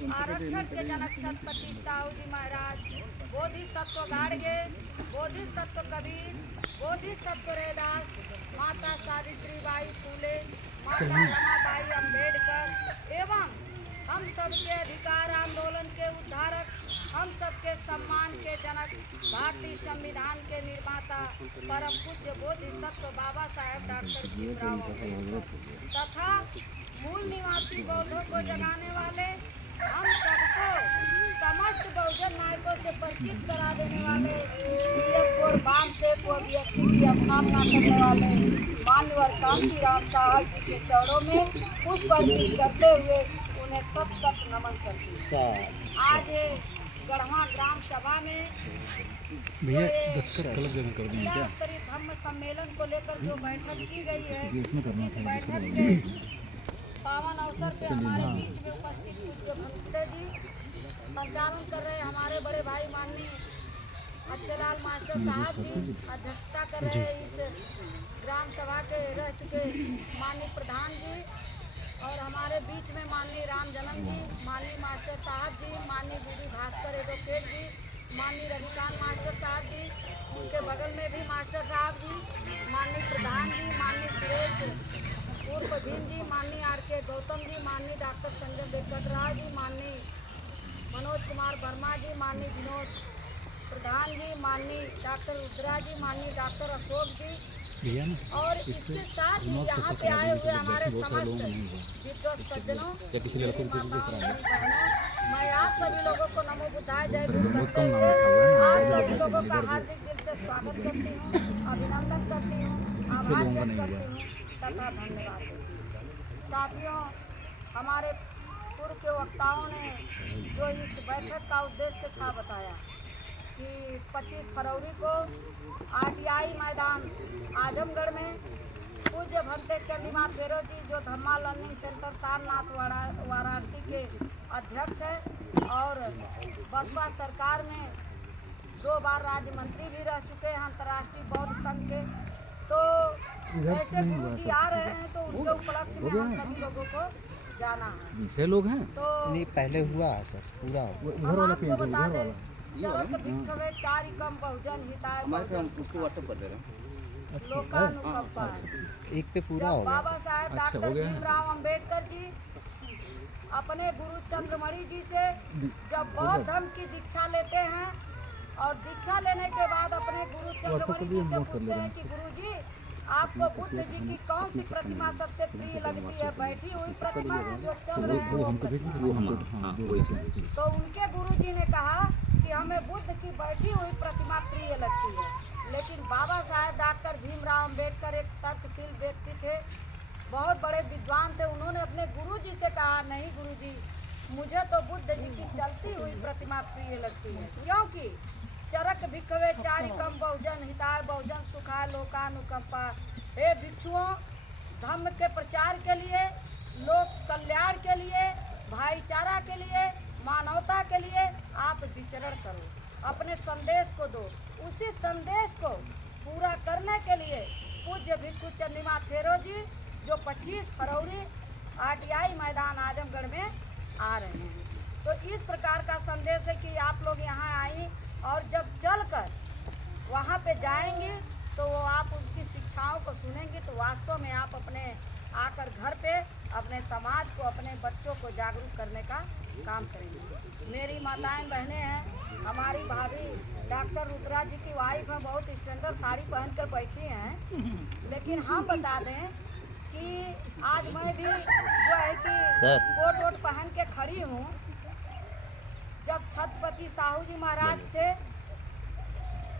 आरक्षण के जनक छत्रपति साहू जी महाराज, बोधिसत्व गाड़गे, बोधिसत्व कबीर, बोधिसत्व रैदास, माता सावित्रीबाई फूले, माता रमाबाई अम्बेडकर एवं हम सबके अधिकार आंदोलन के उद्धारक, हम सबके सम्मान के जनक, भारतीय संविधान के निर्माता परम पूज्य बोधिसत्व बाबा साहेब डॉक्टर भीमराव अम्बेडकर तथा मूल निवासी बौद्धों को जगाने वाले, हम सबको समस्त बहुजन नायकों से परिचित करा देने वाले, BS4 बाम से BSc की स्थापना करने वाले मान्यवर कांशीराम साहब जी के चरणों में पुष्प अर्पित करते हुए उन्हें सत सत नमन करती हूँ। आज गढ़वा ग्राम सभा में स्तरीय धर्म सम्मेलन को लेकर जो बैठक की गई है, इस बैठक के पावन अवसर पे हमारे बीच में उपस्थित पूज्य भंते जी संचालन कर रहे, हमारे बड़े भाई माननीय अच्छेलाल मास्टर साहब जी अध्यक्षता कर रहे हैं। इस ग्राम सभा के रह चुके माननीय प्रधान जी और हमारे बीच में माननीय राम जन्म जी, माननीय मास्टर साहब जी, माननीय दीदी भास्कर एडवोकेट जी, माननीय रविकांत मास्टर साहब जी, उनके बगल में भी मास्टर साहब जी, माननीय प्रधान जी, माननीय सुरेश उर्फ भीम जी, माननीय RK गौतम जी, माननीय डॉक्टर संजय वेंकटराव जी, माननीय मनोज कुमार वर्मा जी, माननीय विनोद प्रधान जी, माननीय डॉक्टर रुद्रा जी, माननीय डॉक्टर अशोक जी और इसके साथ ही यहाँ पे आए हुए हमारे समस्त विद्वत सज्जनों, मैं आप सभी लोगों को नमो बुद्धाय जय गुरु करते हुए आप सभी लोगों का हार्दिक दिल से स्वागत करती हूँ, अभिनंदन करती हूँ, आभार व्यक्त करती हूँ तथा धन्यवाद देती हूँ। साथियों, हमारे पूर्व के वक्ताओं ने जो इस बैठक का उद्देश्य था बताया कि 25 फरवरी को RTI मैदान आजमगढ़ में पूज्य भंते चंद्रिमा थेरो जी जो धम्मा लर्निंग सेंटर सारनाथ वाराणसी के अध्यक्ष हैं और बसपा सरकार में 2 बार राज्य मंत्री भी रह चुके हैं अंतर्राष्ट्रीय बौद्ध संघ के, तो ऐसे गुरु जी आ रहे हैं तो उनके उपलक्ष्य में हम सभी लोगों को जाना है। से लोग हैं तो नहीं, पहले हुआ है सर पूरा। हम आपको बता दें, चरक भिक्षवे चारिकम बहुजन हिताय लोकानुकंपा, एक पे पूरा जब हो गया। बाबा साहेब डॉक्टर भीमराव अम्बेडकर जी अपने गुरु चंद्रमणि जी से जब बौद्ध धर्म की दीक्षा लेते हैं और दीक्षा लेने के बाद अपने गुरु चंद्रमणि जी से पूछते हैं कि गुरु जी आपको बुद्ध जी की कौन सी प्रतिमा सबसे प्रिय लगती है, बैठी हुई प्रतिमा है जो चल रहे हैं वो प्रतिमा। तो उनके गुरु जी ने कहा कि हमें बुद्ध की बैठी हुई प्रतिमा प्रिय लगती है, लेकिन बाबा साहेब डॉक्टर भीमराव अम्बेडकर एक तर्कशील व्यक्ति थे, बहुत बड़े विद्वान थे। उन्होंने अपने गुरु जी से कहा नहीं गुरु जी, मुझे तो बुद्ध जी की चलती हुई प्रतिमा प्रिय लगती है, क्योंकि चरक भिक्षवे चारिकम बहुजन हिताय बहुजन सुखाय लोकानुकंपा। हे भिक्षुओं, धर्म के प्रचार के लिए, लोक कल्याण के लिए, भाईचारा के लिए, मानवता के लिए आप विचरण करो, अपने संदेश को दो। उसी संदेश को पूरा करने के लिए पूज्य भिक्षु चंद्रिमा थेरो जी जो 25 फरवरी RTI मैदान आजमगढ़ में आ रहे हैं, तो इस प्रकार का संदेश है कि आप लोग यहाँ आई और जब चलकर वहाँ पे जाएंगे तो वो आप उनकी शिक्षाओं को सुनेंगे तो वास्तव में आप अपने आकर घर पे अपने समाज को, अपने बच्चों को जागरूक करने का काम करेंगे। मेरी माताएं बहनें हैं, हमारी भाभी डॉक्टर रुद्रा जी की वाइफ है, बहुत स्टैंडर्ड साड़ी पहनकर बैठी हैं, लेकिन हम बता दें कि आज मैं भी जो है कि कोट वोट पहन के खड़ी हूँ। जब छत्रपति साहू जी महाराज थे,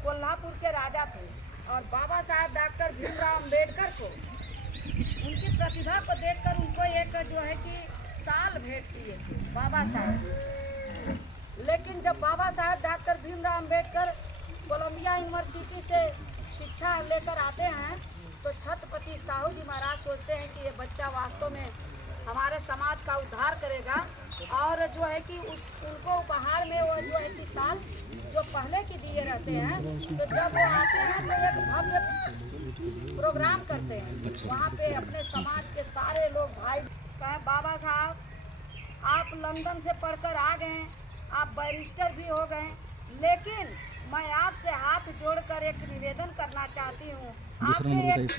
कोल्हापुर के राजा थे, और बाबा साहेब डॉक्टर भीमराव अम्बेडकर को उनकी प्रतिभा को देखकर उनको एक जो है कि साल भेंट किए थे बाबा साहेब। लेकिन जब Baba Saheb doctor Bhimrao Ambedkar Columbia university से शिक्षा लेकर आते हैं तो छत्रपति साहू जी महाराज सोचते हैं कि ये बच्चा वास्तव में हमारे समाज का उद्धार करेगा, और जो है कि उनको उपहार में वो जो है कि साल जो पहले की दिए रहते हैं, तो जब वो आते हैं तो एक भव्य प्रोग्राम करते हैं। वहाँ पे अपने समाज के सारे लोग भाई कहें बाबा साहब आप लंदन से पढ़कर आ गए हैं, आप बैरिस्टर भी हो गए, लेकिन मैं आपसे हाथ जोड़कर एक निवेदन करना चाहती हूँ, आपसे एक